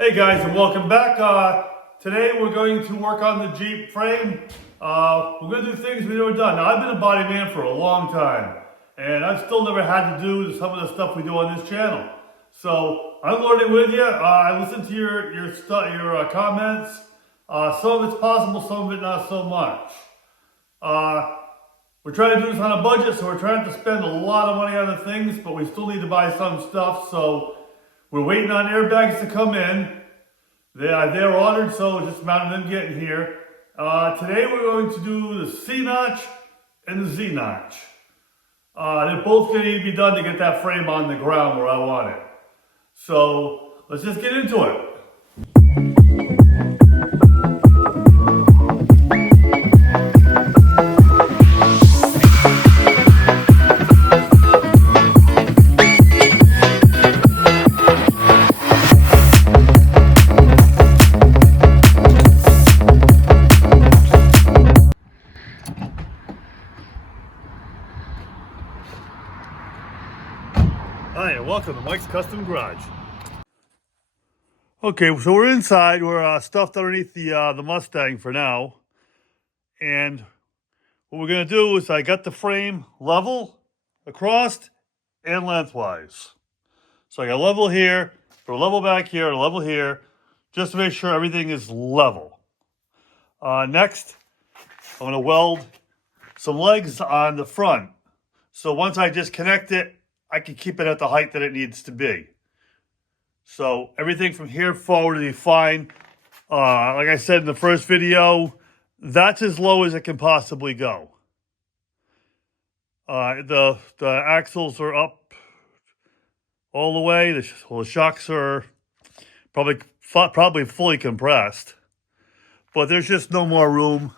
Hey guys, and welcome back. Today we're going to work on the Jeep frame. We're going to do things we've never done. Now, I've been a body man for a long time, and I've still never had to do some of the stuff we do on this channel. So I'm learning with you. I listen to your comments. Some of it's possible, some of it not so much. We're trying to do this on a budget, so we're trying to spend a lot of money on the things, but we still need to buy some stuff. So we're waiting on airbags to come in. They're ordered, so it's just a matter of them getting here. Today we're going to do the C-notch and the Z-notch. They're both going to need to be done to get that frame on the ground where I want it. So let's just get into it. Hi, and welcome to Mike's Custom Garage. Okay, so we're inside. We're stuffed underneath the Mustang for now. And what we're going to do is I got the frame level, across, and lengthwise. So I got level here, a level back here, a level here, just to make sure everything is level. Next, I'm going to weld some legs on the front. So once I disconnect it, I can keep it at the height that it needs to be. So everything from here forward will be fine. Like I said in the first video, that's as low as it can possibly go. The axles are up all the way. The shocks are probably fully compressed. But there's just no more room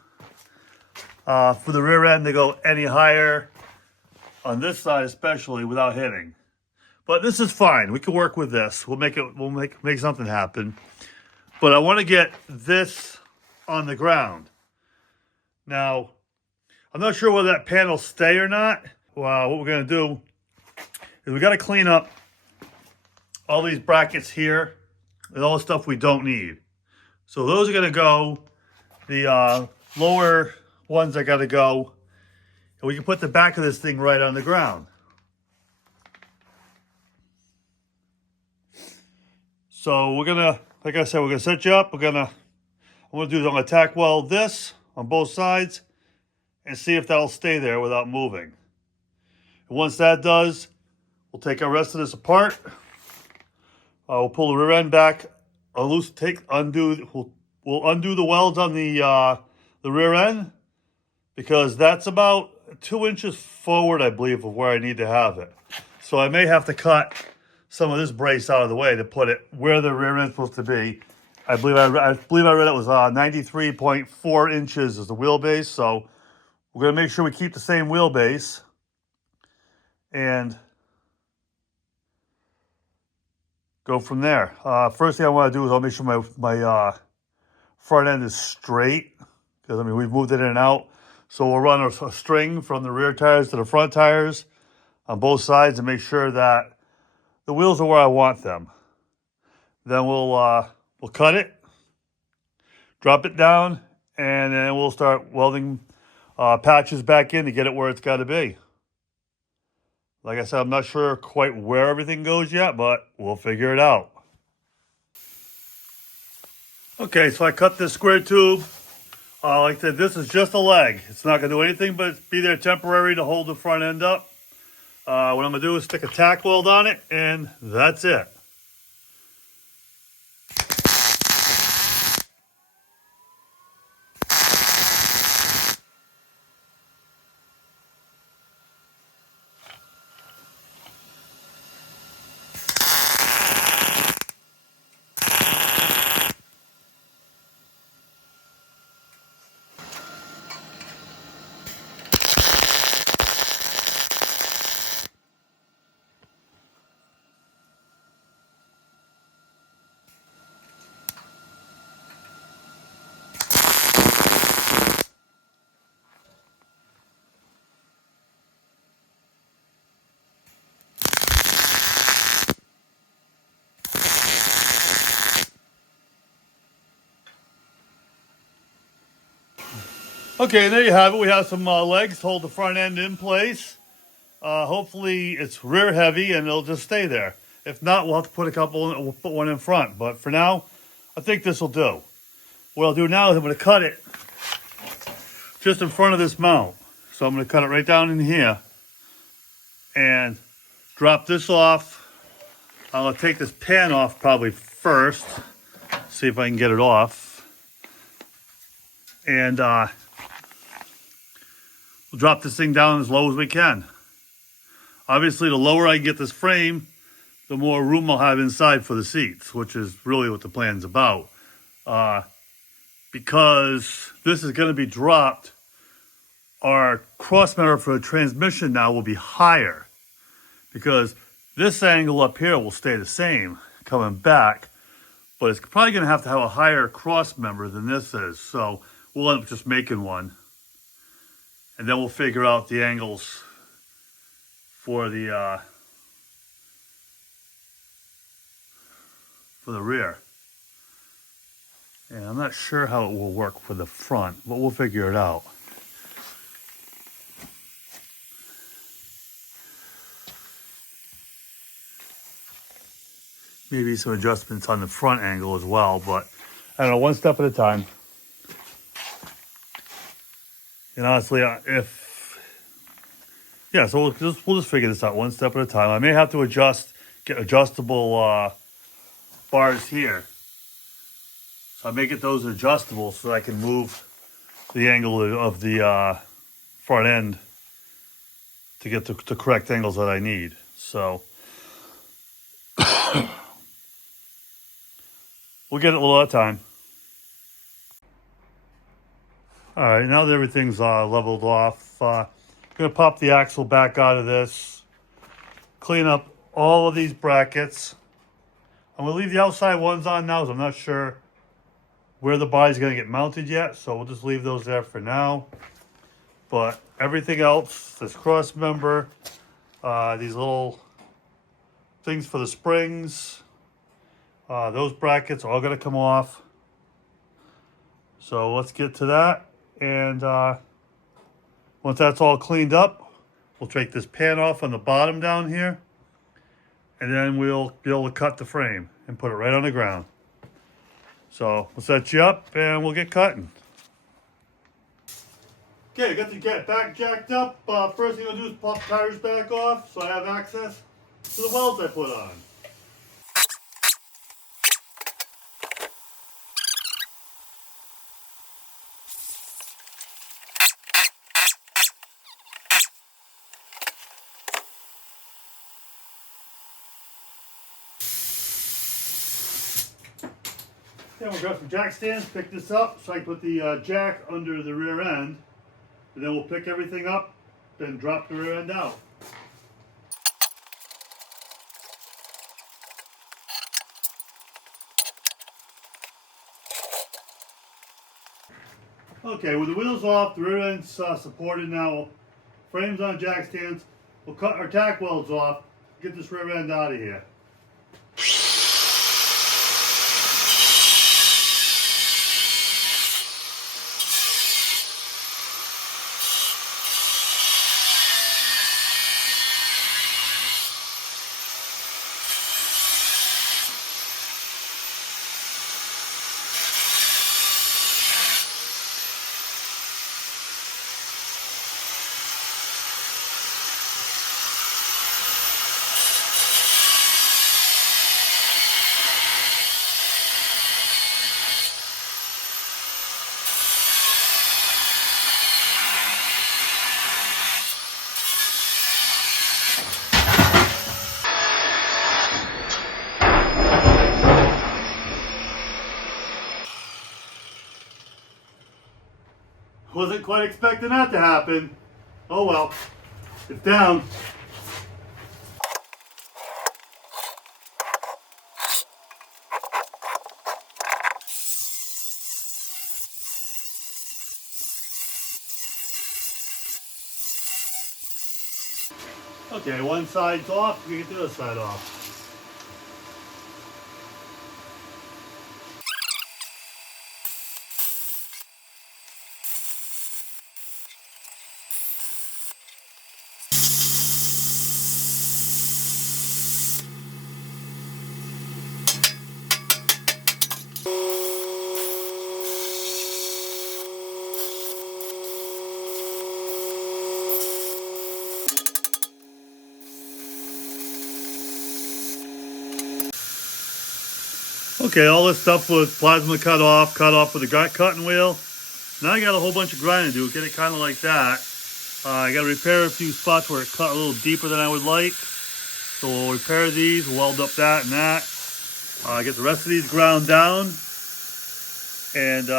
for the rear end to go any higher. On this side especially, without hitting. But this is fine. We can work with this. We'll make something happen. But I want to get this on the ground. Now, I'm not sure whether that panel stay or not. Well, what we're going to do is we got to clean up all these brackets here and all the stuff we don't need. So those are going to go. The lower ones are going to go. And we can put the back of this thing right on the ground. So we're gonna, like I said, we're gonna set you up. I'm gonna tack weld this on both sides and see if that'll stay there without moving. And once that does, we'll take our rest of this apart. We'll pull the rear end back, we'll undo the welds on the rear end, because that's about 2 inches forward, I believe, of where I need to have it. So I may have to cut some of this brace out of the way to put it where the rear end's supposed to be. I believe I read it was 93.4 inches is the wheelbase. So we're going to make sure we keep the same wheelbase. And go from there. First thing I want to do is I'll make sure my front end is straight. Because, I mean, we've moved it in and out. So we'll run a string from the rear tires to the front tires on both sides and make sure that the wheels are where I want them. Then we'll cut it, drop it down, and then we'll start welding patches back in to get it where it's got to be. Like I said, I'm not sure quite where everything goes yet, but we'll figure it out. Okay, so I cut this square tube. Like I said, this is just a leg. It's not going to do anything but be there temporary to hold the front end up. What I'm going to do is stick a tack weld on it, and that's it. Okay, there you have it. We have some legs to hold the front end in place. Hopefully it's rear heavy and it'll just stay there. If not, we'll have to put a couple in, we'll put one in front. But for now, I think this will do. What I'll do now is I'm going to cut it just in front of this mount. So I'm going to cut it right down in here and drop this off. I'm going to take this pan off probably first. See if I can get it off. And we'll drop this thing down as low as we can. Obviously, the lower I get this frame, the more room I'll have inside for the seats, which is really what the plan's about. Because this is going to be dropped, our cross member for the transmission now will be higher. Because this angle up here will stay the same coming back, but it's probably going to have a higher cross member than this is. So we'll end up just making one. And then we'll figure out the angles for the rear. And I'm not sure how it will work for the front, but we'll figure it out. Maybe some adjustments on the front angle as well, but I don't know, one step at a time. And honestly, so we'll just figure this out one step at a time. I may have to get adjustable bars here. So I may get those adjustable so I can move the angle of the front end to get the correct angles that I need. So we'll get it a little at a time. All right, now that everything's leveled off, I'm going to pop the axle back out of this, clean up all of these brackets. I'm going to leave the outside ones on now, so I'm not sure where the body's going to get mounted yet, so we'll just leave those there for now. But everything else, this cross member, these little things for the springs, those brackets are all going to come off. So let's get to that. And once that's all cleaned up, we'll take this pan off on the bottom down here. And then we'll be able to cut the frame and put it right on the ground. So we'll set you up and we'll get cutting. Okay, I got the back jacked up. First thing I'll do is pop the tires back off so I have access to the welds I put on. Then we'll grab some jack stands, pick this up so I can put the jack under the rear end. And then we'll pick everything up and drop the rear end out. Okay, with the wheels off, the rear end's supported now. Frames on jack stands. We'll cut our tack welds off, get this rear end out of here. Wasn't quite expecting that to happen. Oh well, it's down. Okay, one side's off, we get the other side off. Okay, all this stuff was plasma cut off with a cutting wheel. Now I got a whole bunch of grinding to do, get it kind of like that. I got to repair a few spots where it cut a little deeper than I would like. So we'll repair these, weld up that and that. Get the rest of these ground down. And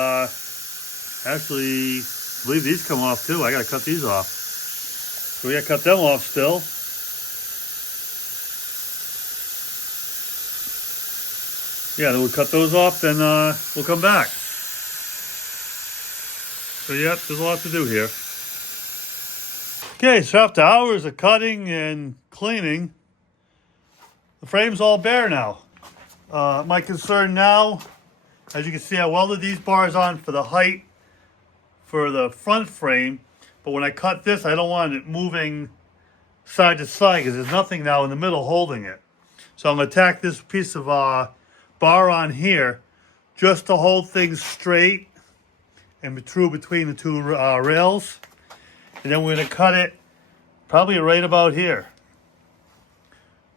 actually, I believe these come off too. I got to cut these off. So we got to cut them off still. Yeah, then we'll cut those off, then we'll come back. So yeah, there's a lot to do here. Okay, so after hours of cutting and cleaning, the frame's all bare now. My concern now, as you can see, I welded these bars on for the height for the front frame, but when I cut this, I don't want it moving side to side because there's nothing now in the middle holding it. So I'm going to tack this piece of bar on here just to hold things straight and true between the two rails. And then we're going to cut it probably right about here,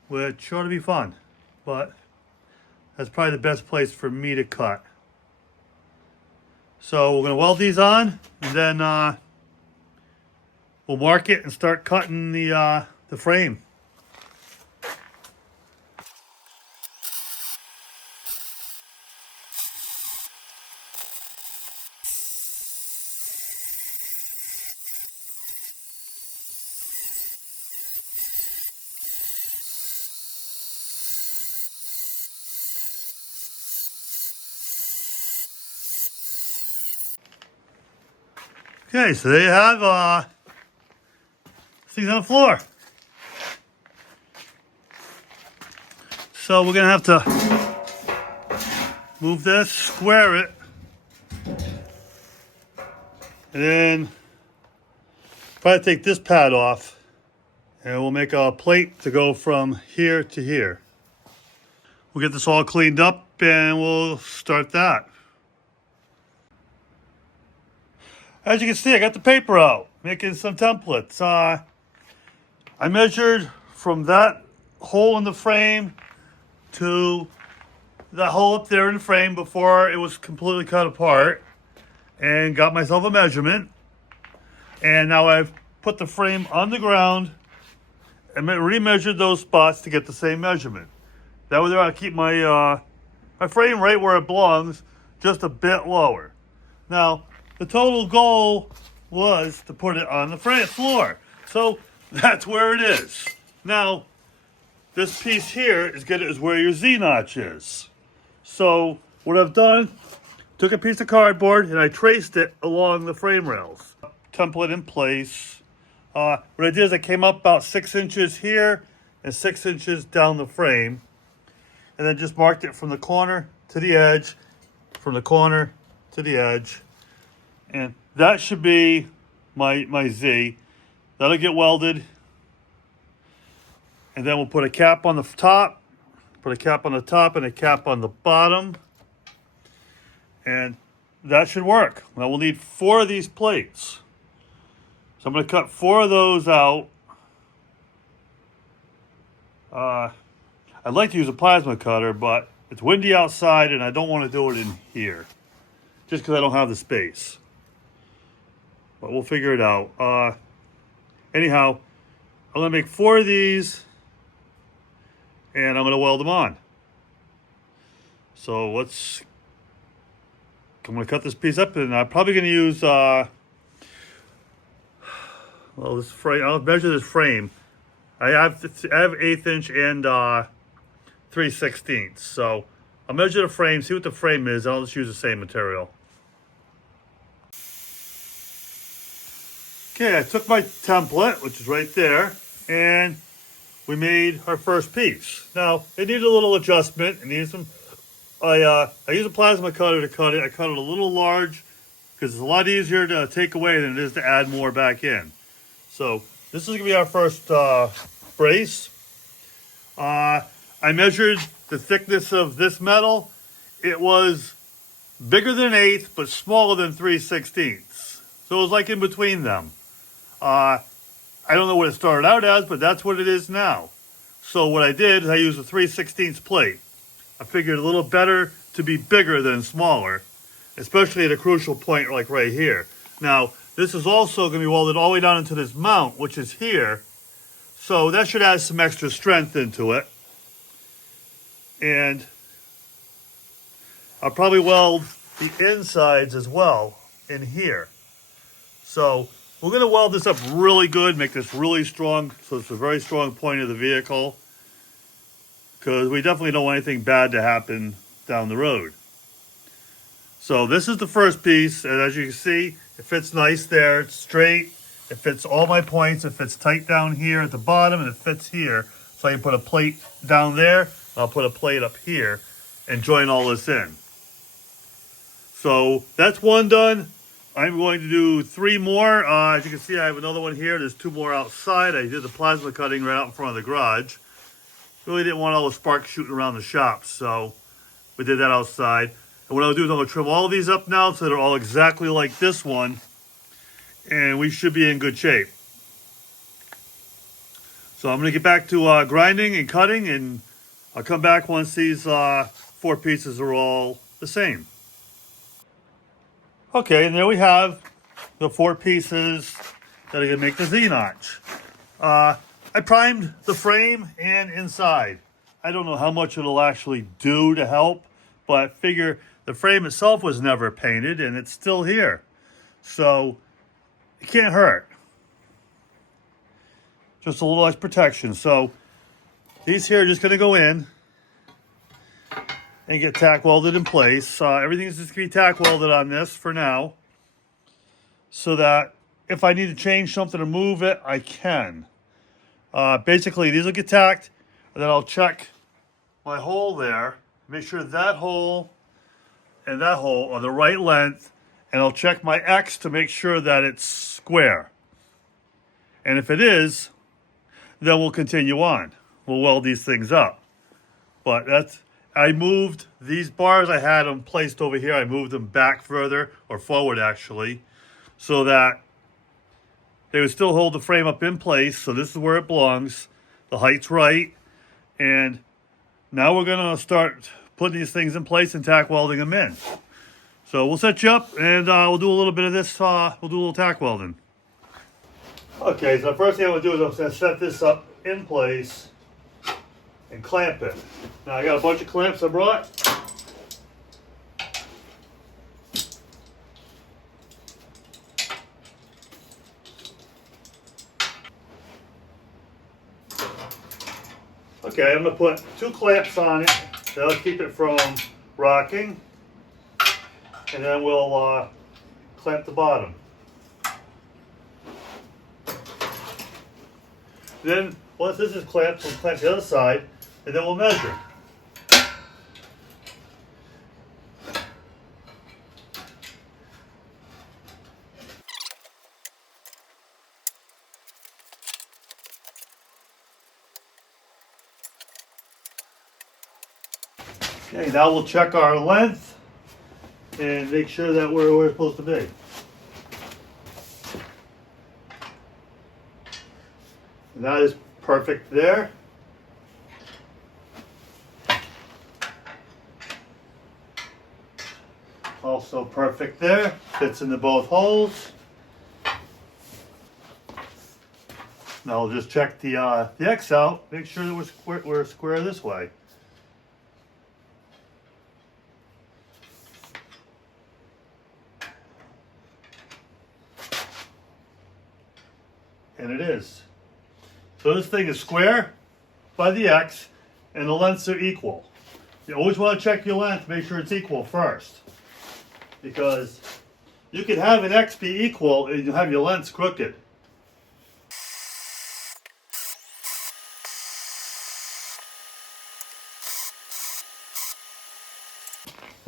which ought to be fun, but that's probably the best place for me to cut. So we're going to weld these on, and then we'll mark it and start cutting the frame. Okay, so there you have things on the floor. So we're gonna have to move this, square it, and then probably take this pad off, and we'll make a plate to go from here to here. We'll get this all cleaned up and we'll start that. As you can see, I got the paper out, making some templates. I measured from that hole in the frame to the hole up there in the frame before it was completely cut apart, and got myself a measurement. And now I've put the frame on the ground and remeasured those spots to get the same measurement. That way I'll keep my my frame right where it belongs, just a bit lower. Now, the total goal was to put it on the floor. So that's where it is. Now, this piece here is where your Z-notch is. So what I've done, took a piece of cardboard and I traced it along the frame rails. Template in place. What I did is I came up about 6 inches here and 6 inches down the frame. And then just marked it from the corner to the edge, from the corner to the edge. And that should be my Z. That'll get welded. And then we'll put a cap on the top, put a cap on the top and a cap on the bottom. And that should work. Now we'll need 4 of these plates. So I'm going to cut 4 of those out. I'd like to use a plasma cutter, but it's windy outside and I don't want to do it in here, just because I don't have the space. But we'll figure it out. Anyhow, I'm going to make 4 of these and I'm going to weld them on. So I'm going to cut this piece up, and I'm probably going to use, this frame. I'll measure this frame. I have 1/8 inch and 3/16. So I'll measure the frame, see what the frame is, and I'll just use the same material. Okay, I took my template, which is right there, and we made our first piece. Now, it needed a little adjustment. It needed some. I use a plasma cutter to cut it. I cut it a little large because it's a lot easier to take away than it is to add more back in. So this is going to be our first brace. I measured the thickness of this metal. It was bigger than 1/8, but smaller than 3/16. So it was like in between them. I don't know what it started out as, but that's what it is now. So what I did is I used a 3/16 plate. I figured a little better to be bigger than smaller, especially at a crucial point like right here. Now, this is also going to be welded all the way down into this mount, which is here. So that should add some extra strength into it. And I'll probably weld the insides as well in here. So we're going to weld this up really good, make this really strong, so it's a very strong point of the vehicle, because we definitely don't want anything bad to happen down the road. So this is the first piece, and as you can see, it fits nice there. It's straight. It fits all my points. It fits tight down here at the bottom, and it fits here. So I can put a plate down there. I'll put a plate up here and join all this in. So that's one done. I'm going to do 3 more. As you can see, I have another one here. There's 2 more outside. I did the plasma cutting right out in front of the garage. Really didn't want all the sparks shooting around the shop, so we did that outside. And what I'll do is I'm going to trim all of these up now so they're all exactly like this one. And we should be in good shape. So I'm going to get back to grinding and cutting, and I'll come back once these 4 pieces are all the same. Okay, and there we have the 4 pieces that are going to make the Z-notch. I primed the frame and inside. I don't know how much it'll actually do to help, but figure the frame itself was never painted and it's still here. So it can't hurt. Just a little less protection. So these here are just going to go in and get tack welded in place. Everything is just going to be tack welded on this for now, so that if I need to change something or move it, I can. Basically, these will get tacked, and then I'll check my hole there, make sure that hole and that hole are the right length, and I'll check my X to make sure that it's square. And if it is, then we'll continue on. We'll weld these things up. But I moved these bars, I had them placed over here, I moved them back further, or forward actually, so that they would still hold the frame up in place. So this is where it belongs. The height's right. And now we're going to start putting these things in place and tack welding them in. So we'll set you up, and we'll do a little bit of this. We'll do a little tack welding. Okay, so the first thing I'm going to do is I'm going to set this up in place and clamp it. Now I got a bunch of clamps I brought. Okay, I'm going to put 2 clamps on it. That'll keep it from rocking. And then we'll clamp the bottom. Then, once this is clamped, we'll clamp the other side, and then we'll measure. Okay, now we'll check our length and make sure that we're where we're supposed to be. And that is perfect there. Also perfect there. Fits into both holes. Now we'll just check the X out. Make sure that we're square this way. And it is. So this thing is square by the X, and the lengths are equal. You always want to check your length, make sure it's equal first. Because you can have an X be equal and you have your lengths crooked.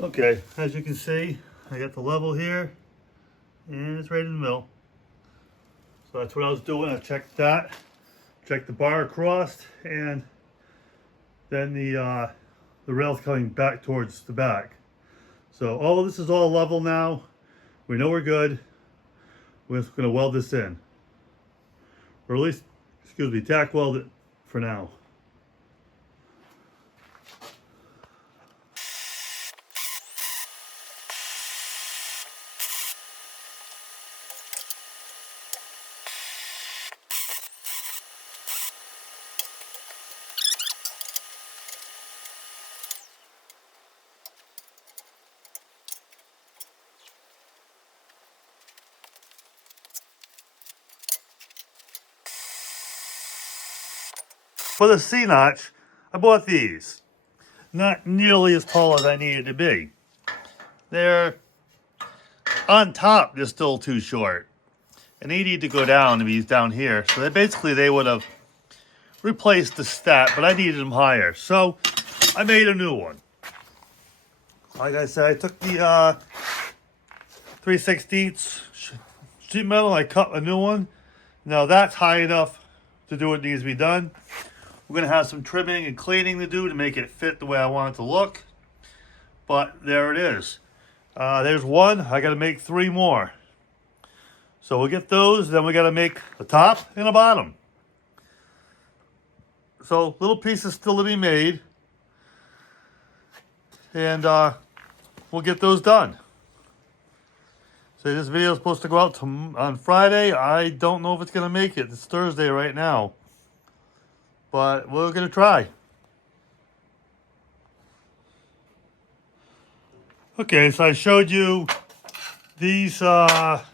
Okay, as you can see, I got the level here, and it's right in the middle. So that's what I was doing. I checked that, checked the bar across, and then the rail's coming back towards the back. So all of this is all level now. We know we're good. We're just going to weld this in, or at least, excuse me, tack weld it for now. For the C-notch, I bought these. Not nearly as tall as I needed to be. They're on top, they're still too short. And they need to go down to be down here. So they would have replaced the stat, but I needed them higher. So I made a new one. Like I said, I took the 3/16 sheet metal, I cut a new one. Now that's high enough to do what needs to be done. We're going to have some trimming and cleaning to do to make it fit the way I want it to look. But there it is. There's one. I got to make 3 more. So we'll get those. Then we got to make a top and a bottom. So little pieces still to be made. And we'll get those done. So this video is supposed to go out on Friday. I don't know if it's going to make it. It's Thursday right now. But we're going to try. Okay, so I showed you these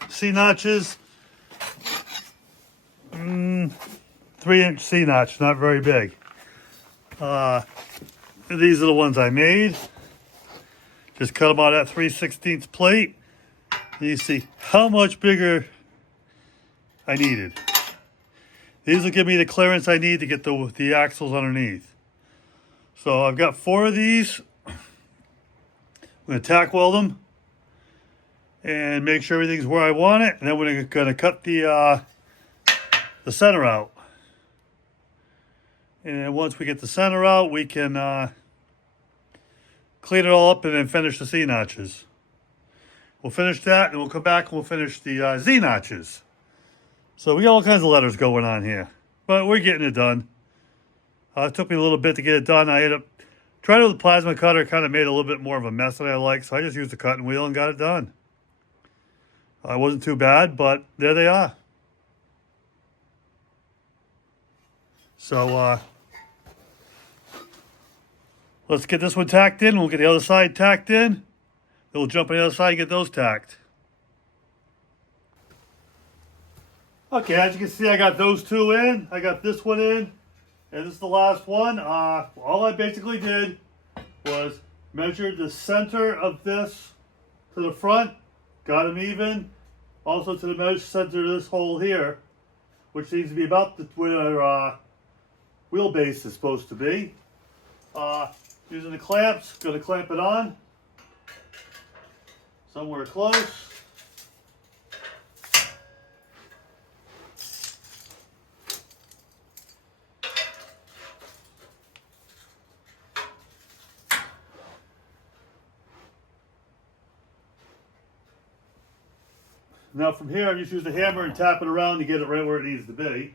C-notches. 3-inch C-notch, not very big. These are the ones I made. Just cut them out at 3/16 plate. And you see how much bigger I needed. These will give me the clearance I need to get the axles underneath. So I've got 4 of these. I'm going to tack weld them and make sure everything's where I want it. And then we're going to cut the center out. And once we get the center out, we can clean it all up and then finish the C-notches. We'll finish that, and we'll come back and we'll finish the Z-notches. So we got all kinds of letters going on here. But we're getting it done. It took me a little bit to get it done. I ended up trying with the plasma cutter, kind of made a little bit more of a mess than I like, so I just used the cutting wheel and got it done. It wasn't too bad, but there they are. So, let's get this one tacked in. We'll get the other side tacked in. Then we'll jump on the other side and get those tacked. Okay, as you can see, I got those 2 in. I got this one in. And this is the last one. All I basically did was measure the center of this to the front. Got them even. Also to the center of this hole here, which needs to be about where wheelbase is supposed to be. Using the clamps, going to clamp it on somewhere close. Now from here, I just use the hammer and tap it around to get it right where it needs to be.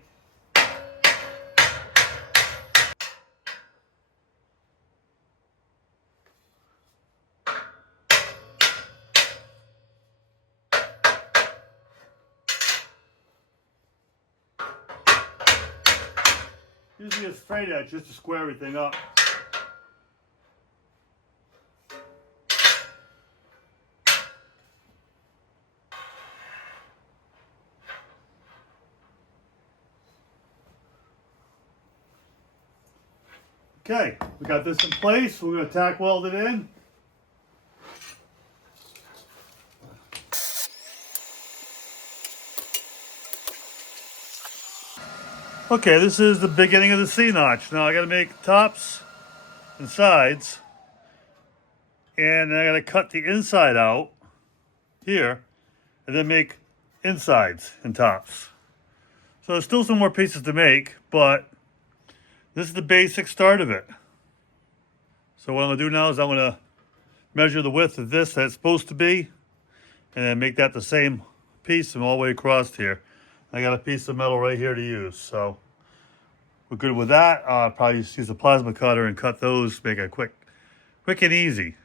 Using a straight edge just to square everything up. Okay, we got this in place. We're going to tack weld it in. Okay, this is the beginning of the C-notch. Now I got to make tops and sides. And then I got to cut the inside out here and then make insides and tops. So there's still some more pieces to make, but this is the basic start of it. So what I'm going to do now is I'm going to measure the width of this that it's supposed to be and then make that the same piece and all the way across here. I got a piece of metal right here to use, so we're good with that. Probably just use a plasma cutter and cut those, make it quick and easy.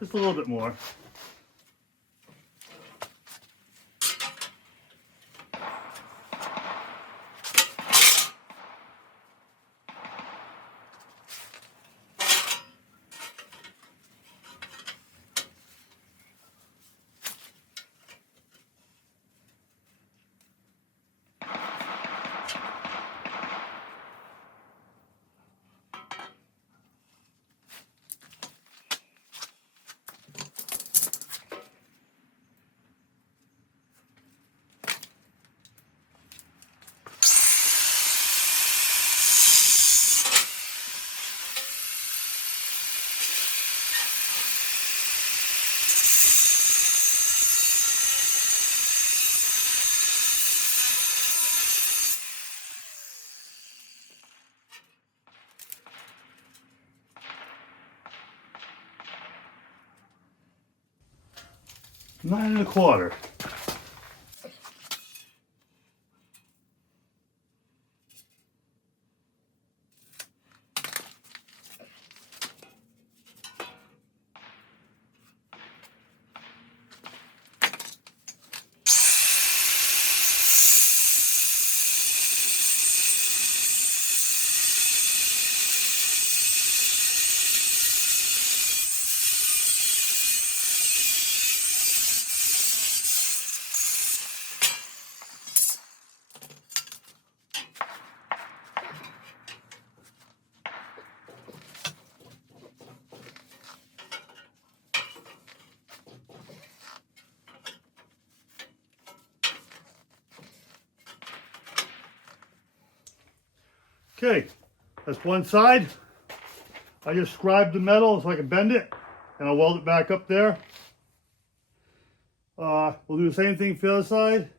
Just a little bit more. Nine and a quarter. Okay, that's one side. I just scribed the metal so I can bend it, and I'll weld it back up there. We'll do the same thing for the other side.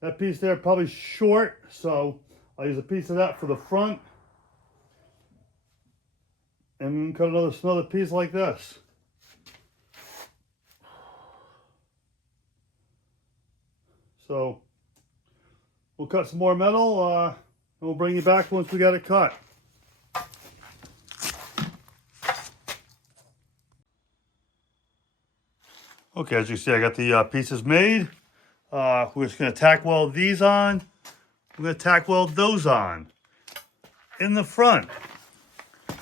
That piece there probably short, so I'll use a piece of that for the front. And cut another piece like this. So we'll cut some more metal, and we'll bring you back once we got it cut. Okay, as you see, I got the pieces made. We're just going to tack weld these on. We're going to tack weld those on in the front.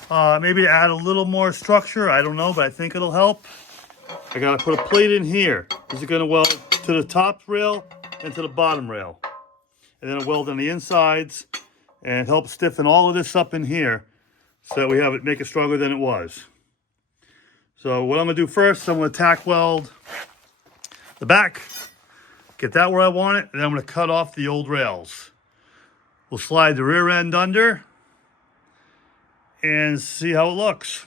Maybe to add a little more structure. I don't know, but I think it'll help. I got to put a plate in here. This is going to weld to the top rail and to the bottom rail. And then a weld on the insides and help stiffen all of this up in here so that we have it, make it stronger than it was. So what I'm going to do first, I'm going to tack weld the back, get that where I want it, and then I'm going to cut off the old rails. We'll slide the rear end under and see how it looks.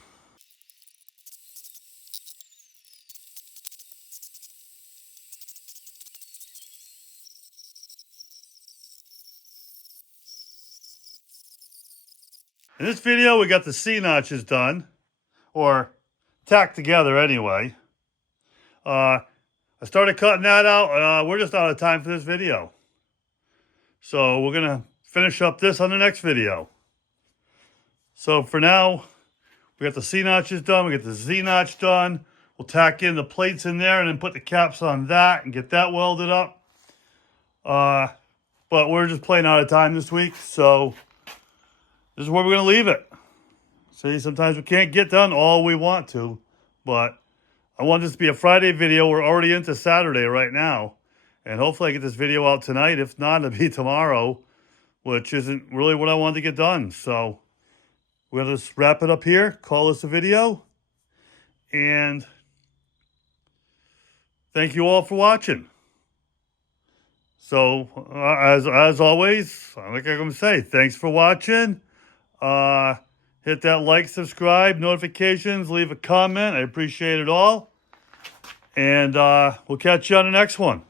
In this video, we got the C-notches done, or tacked together anyway. I started cutting that out. We're just out of time for this video. So we're going to finish up this on the next video. So for now, we got the C-notches done. We got the Z-notch done. We'll tack in the plates in there and then put the caps on that and get that welded up. But we're just playing out of time this week. So this is where we're going to leave it. See, sometimes we can't get done all we want to, but I want this to be a Friday video. We're already into Saturday right now, and hopefully I get this video out tonight. If not, it'll be tomorrow, which isn't really what I wanted to get done. So we're going to just wrap it up here, call this a video, and thank you all for watching. So, as always, like I'm going to say, thanks for watching. Hit that like, subscribe, notifications, leave a comment. I appreciate it all. And we'll catch you on the next one.